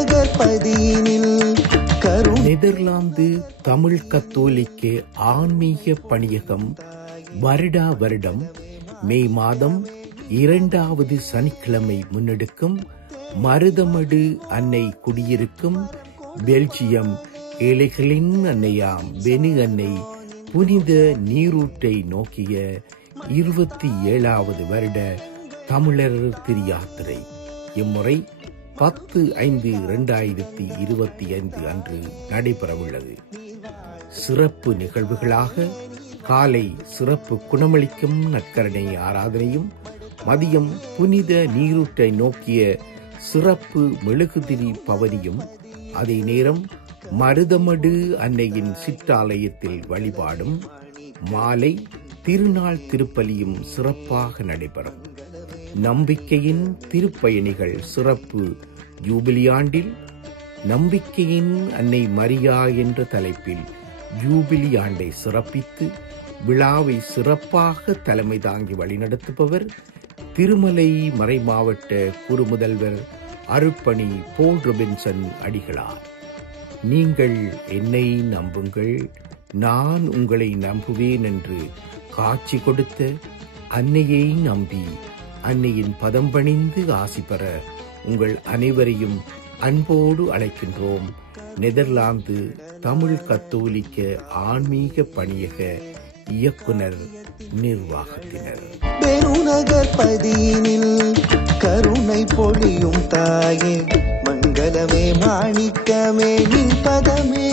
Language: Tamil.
பெருநகர் பதியினில் நெதர்லாந்து தமிழ் கத்தோலிக்க ஆன்மீக பணியகம் வருடா வருடம் மே மாதம் 2வது சனிக்கிழமை முன்னெடுக்கும் மருதமடு அன்னை குடியிருக்கும் பெல்ஜியம் ஏழைகளின் அன்னையாம் பெனு அன்னை புனித நீரூற்றை நோக்கிய 27வது வருட தமிழர் திருயாத்திரை இம்முறை 10/5/2025 அன்று நடைபெறவுள்ளது. சிறப்பு நிகழ்வுகளாக காலை சிறப்பு குணமளிக்கும் நற்கரணை ஆராதனையும், மதியம் புனித நீரூற்றை நோக்கிய சிறப்பு மெழுகுதிரி பவனியும், அதே நேரம் மருதமடு அன்னையின் சிற்றாலயத்தில் வழிபாடும், மாலை திருநாள் திருப்பலியும் சிறப்பாக நடைபெறும். நம்பிக்கையின் திருப்பயணிகள் சிறப்பு ஜூபிலி ஆண்டில் நம்பிக்கையின் அன்னை மரியா என்ற தலைப்பில் ஜூபிலி ஆண்டை சிறப்பித்து விழாவை சிறப்பாக தலைமை தாங்கி வழிநடத்துபவர் திருமலை மறைமாவட்ட குறுமுதல்வர் அருட்பணி போல் ரொபின்சன் அடிகளார். நீங்கள் என்னை நம்புங்கள், நான் உங்களை நம்புவேன் என்று காட்சி கொடுத்த அன்னையை நம்பி அன்னையின் பதம் பணிந்து ஆசி பெற உங்கள் அனைவரையும் அன்போடு அழைக்கின்றோம். நெதர்லாந்து தமிழ் கத்தோலிக்க ஆன்மீக பணியக இயக்குனர் நிர்வாகத்தினர். பெருநகர் பதியினில் கருணை பொழியும் தாயே, மங்களமே மாணிக்கமே நின் பதமே.